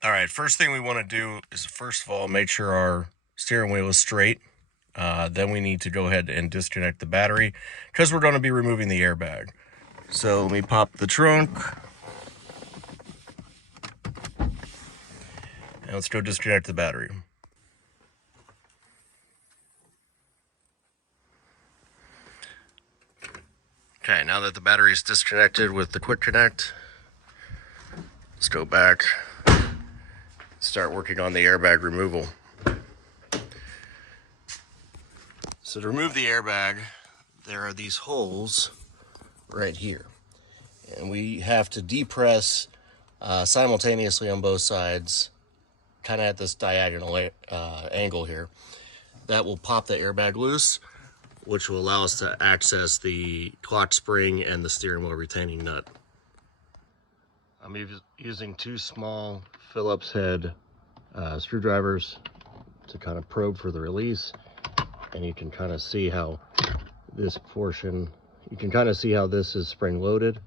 All right, first thing we want to do is, first of all, make sure our steering wheel is straight. Then we need to go ahead and disconnect the battery because we're going to be removing the airbag. So let me pop the trunk. And let's go disconnect the battery. Okay, now that the battery is disconnected with the quick connect, let's go back, start working on the airbag removal. So to remove the airbag, there are these holes right here. And we have to depress simultaneously on both sides, kind of at this diagonal angle here. That will pop the airbag loose, which will allow us to access the clock spring and the steering wheel retaining nut. I'm using two small Phillips head screwdrivers to kind of probe for the release. And you can kind of see how this portion, you can kind of see how this is spring loaded.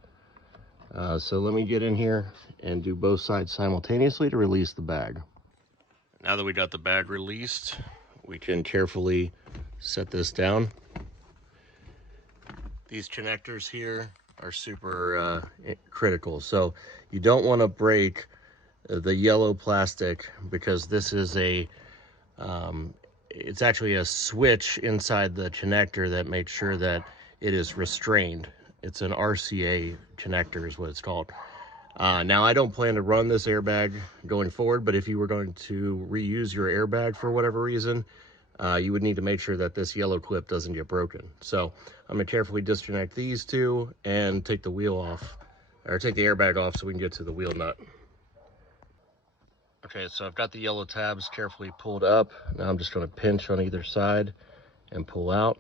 So let me get in here and do both sides simultaneously to release the bag. Now that we got the bag released, we can carefully set this down. These connectors here are super critical. So you don't want to break the yellow plastic because this is it's actually a switch inside the connector that makes sure that it is restrained. It's an RCA connector is what it's called. Now I don't plan to run this airbag going forward, but if you were going to reuse your airbag for whatever reason, you would need to make sure that this yellow clip doesn't get broken. So I'm gonna carefully disconnect these two and take the wheel off, or take the airbag off so we can get to the wheel nut. Okay, so I've got the yellow tabs carefully pulled up. Now I'm just gonna pinch on either side and pull out.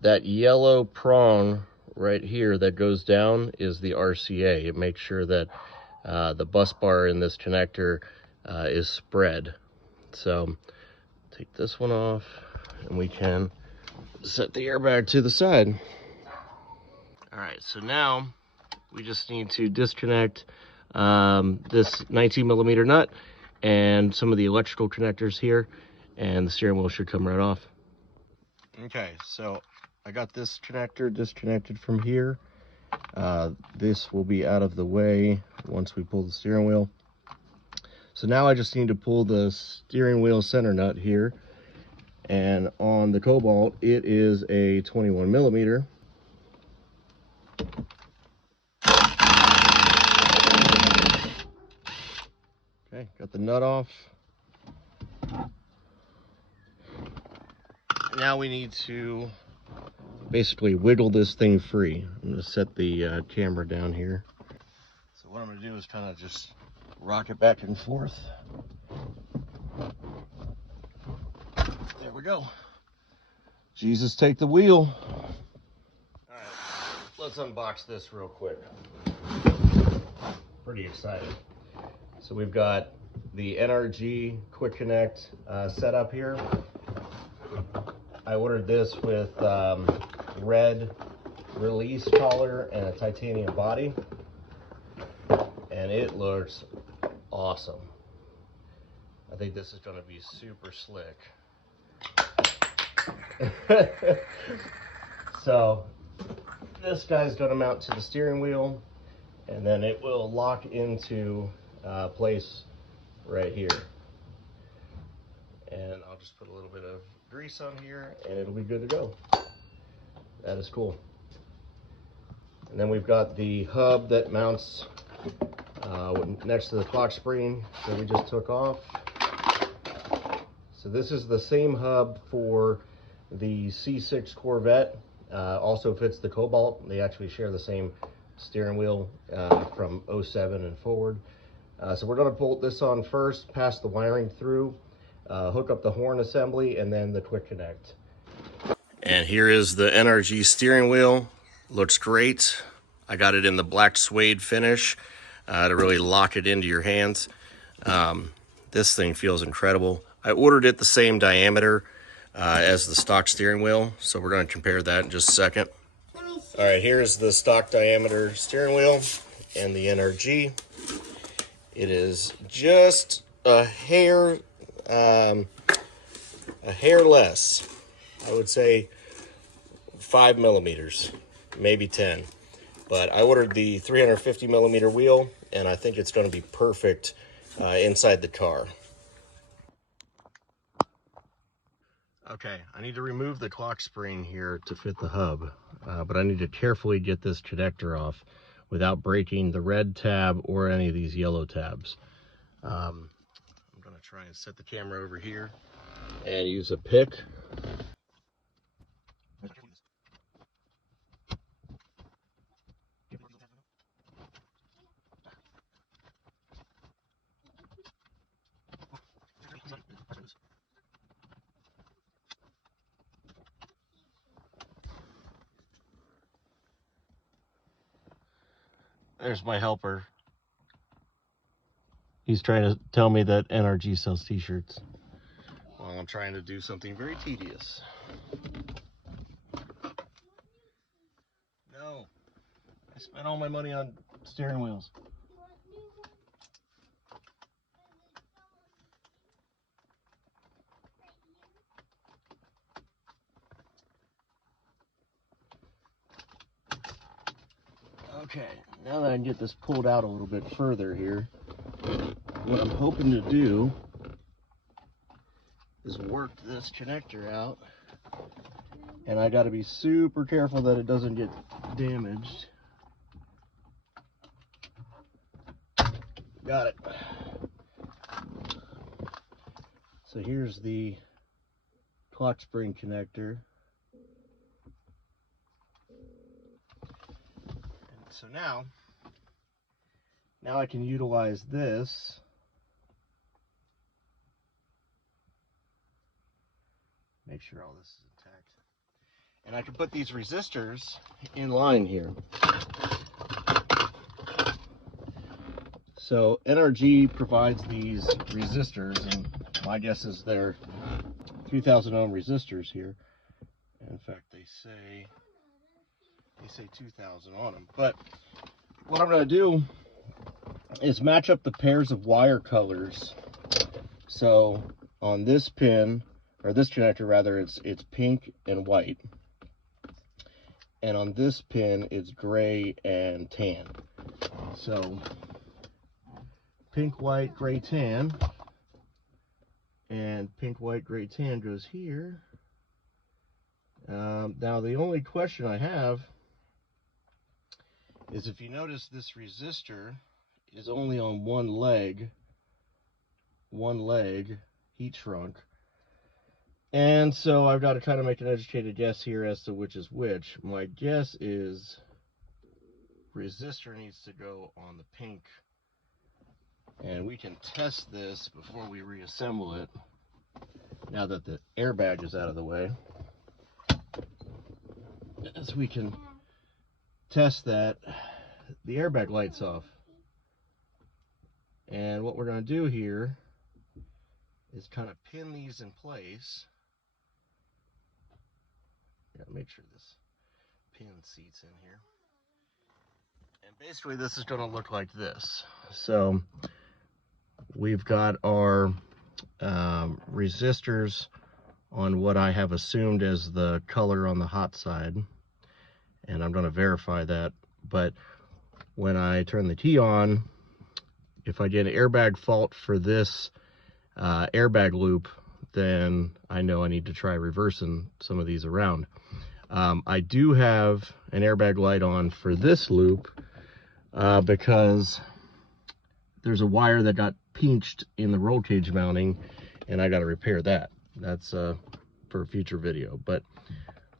That yellow prong right here that goes down is the RCA. It makes sure that the bus bar in this connector is spread. So take this one off and we can set the airbag to the side. All right, so now we just need to disconnect this 19mm nut and some of the electrical connectors here, and the steering wheel should come right off. Okay, so I got this connector disconnected from here. This will be out of the way once we pull the steering wheel. So now I just need to pull the steering wheel center nut here. And on the Cobalt, it is a 21mm. Okay, got the nut off. Now we need to basically wiggle this thing free. I'm gonna set the camera down here. So what I'm gonna do is kind of just rock it back and forth. There we go. Jesus, take the wheel. All right, let's unbox this real quick. Pretty excited. So we've got the NRG Quick Connect setup here. I ordered this with red release collar and a titanium body, and it looks awesome. I think this is going to be super slick. So this guy's going to mount to the steering wheel, and then it will lock into place right here. And I'll just put a little bit of grease on here and it'll be good to go. That is cool. And then we've got the hub that mounts next to the clock spring that we just took off. So this is the same hub for the C6 Corvette. Also fits the Cobalt. They actually share the same steering wheel from 07 and forward. So we're going to bolt this on first, pass the wiring through, hook up the horn assembly, and then the quick connect. And here is the NRG steering wheel. Looks great. I got it in the black suede finish to really lock it into your hands. This thing feels incredible. I ordered it the same diameter as the stock steering wheel, so we're going to compare that in just a second. All right, here's the stock diameter steering wheel and the NRG. It is just a hair less. I would say 5 millimeters, maybe 10. But I ordered the 350 millimeter wheel, and I think it's going to be perfect inside the car. Okay, I need to remove the clock spring here to fit the hub, but I need to carefully get this connector off without breaking the red tab or any of these yellow tabs. I'm going to try and set the camera over here and use a pick. There's my helper. He's trying to tell me that NRG sells t-shirts while I'm trying to do something very tedious. No, I spent all my money on steering wheels. Okay, now that I can get this pulled out a little bit further here, what I'm hoping to do is work this connector out, and I got to be super careful that it doesn't get damaged. Got it. So here's the clock spring connector. And so now I can utilize this make sure all this is intact. And I can put these resistors in line here. So NRG provides these resistors, and my guess is they're 3,000 ohm resistors here. In fact, they say 2,000 on them. But what I'm going to do is match up the pairs of wire colors. So on this pin, or this connector rather, it's pink and white. And on this pin, it's gray and tan. So pink, white, gray, tan. And pink, white, gray, tan goes here. Now the only question I have is, if you notice, this resistor is only on one leg, heat shrunk. And so I've got to kind of make an educated guess here as to which is which. My guess is resistor needs to go on the pink. And we can test this before we reassemble it, now that the airbag is out of the way. As we can test that, the airbag light's off. And what we're going to do here is kind of pin these in place. Make sure this pin seats in here. And basically this is going to look like this. So we've got our resistors on what I have assumed as the color on the hot side, and I'm going to verify that. But when I turn the key on, if I get an airbag fault for this airbag loop, then I know I need to try reversing some of these around. I do have an airbag light on for this loop because there's a wire that got pinched in the roll cage mounting, and I got to repair that. That's for a future video. But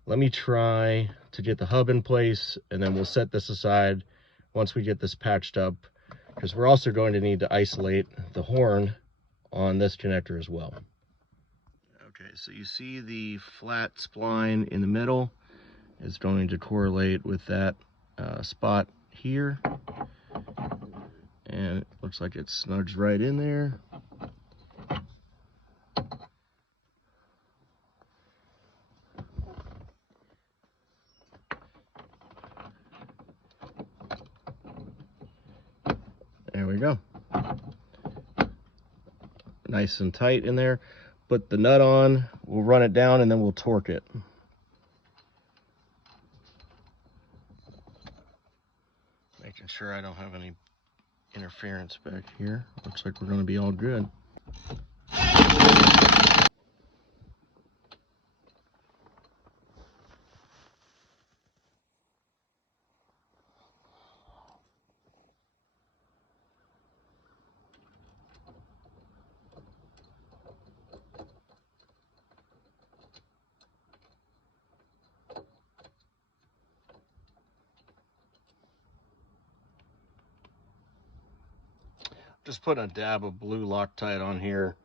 let me try to get the hub in place, and then we'll set this aside once we get this patched up, because we're also going to need to isolate the horn on this connector as well. Okay, so you see the flat spline in the middle is going to correlate with that spot here, and it looks like it snugs right in there. There we go. nice and tight in there. Put the nut on, we'll run it down, and then we'll torque it. Making sure I don't have any interference back here. Looks like we're going to be all good. Just putting a dab of blue Loctite on here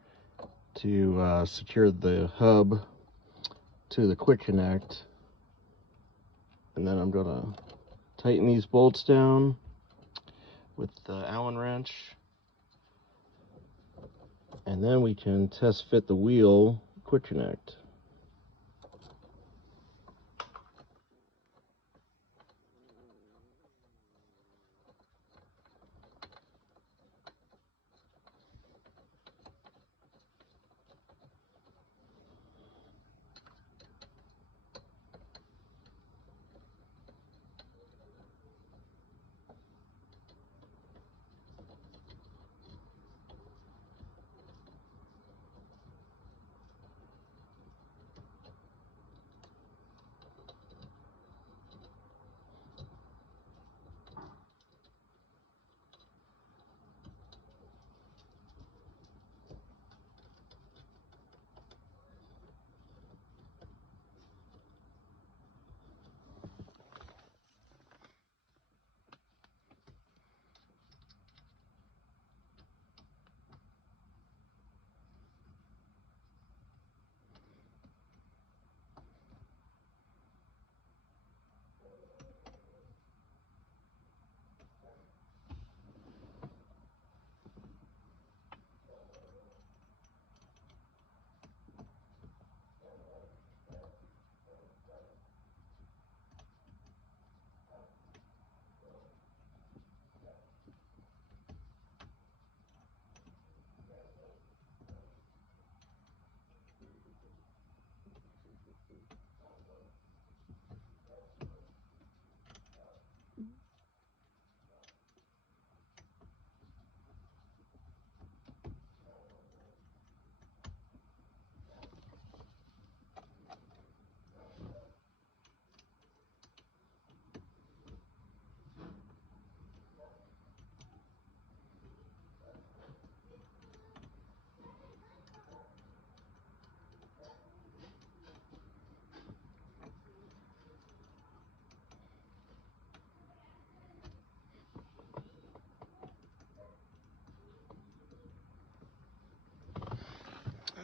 to secure the hub to the quick connect. And then I'm gonna tighten these bolts down with the Allen wrench. And then we can test fit the wheel quick connect.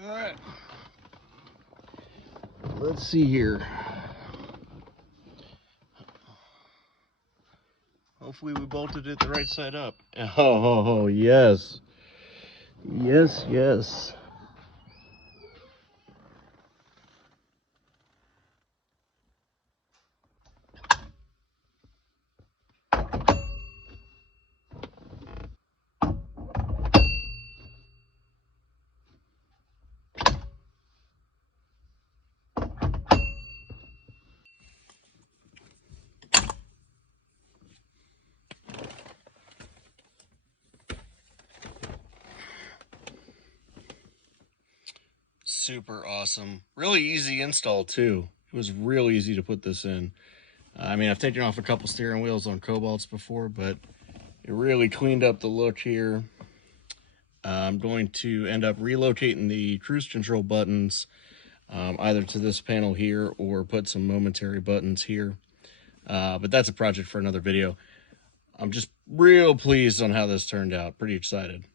All right, let's see here. Hopefully we bolted it the right side up. Oh, yes. Yes, yes. Super awesome. Really easy install too. It was real easy to put this in. I mean, I've taken off a couple steering wheels on Cobalts before, but it really cleaned up the look here. I'm going to end up relocating the cruise control buttons either to this panel here or put some momentary buttons here. But that's a project for another video. I'm just real pleased on how this turned out. Pretty excited.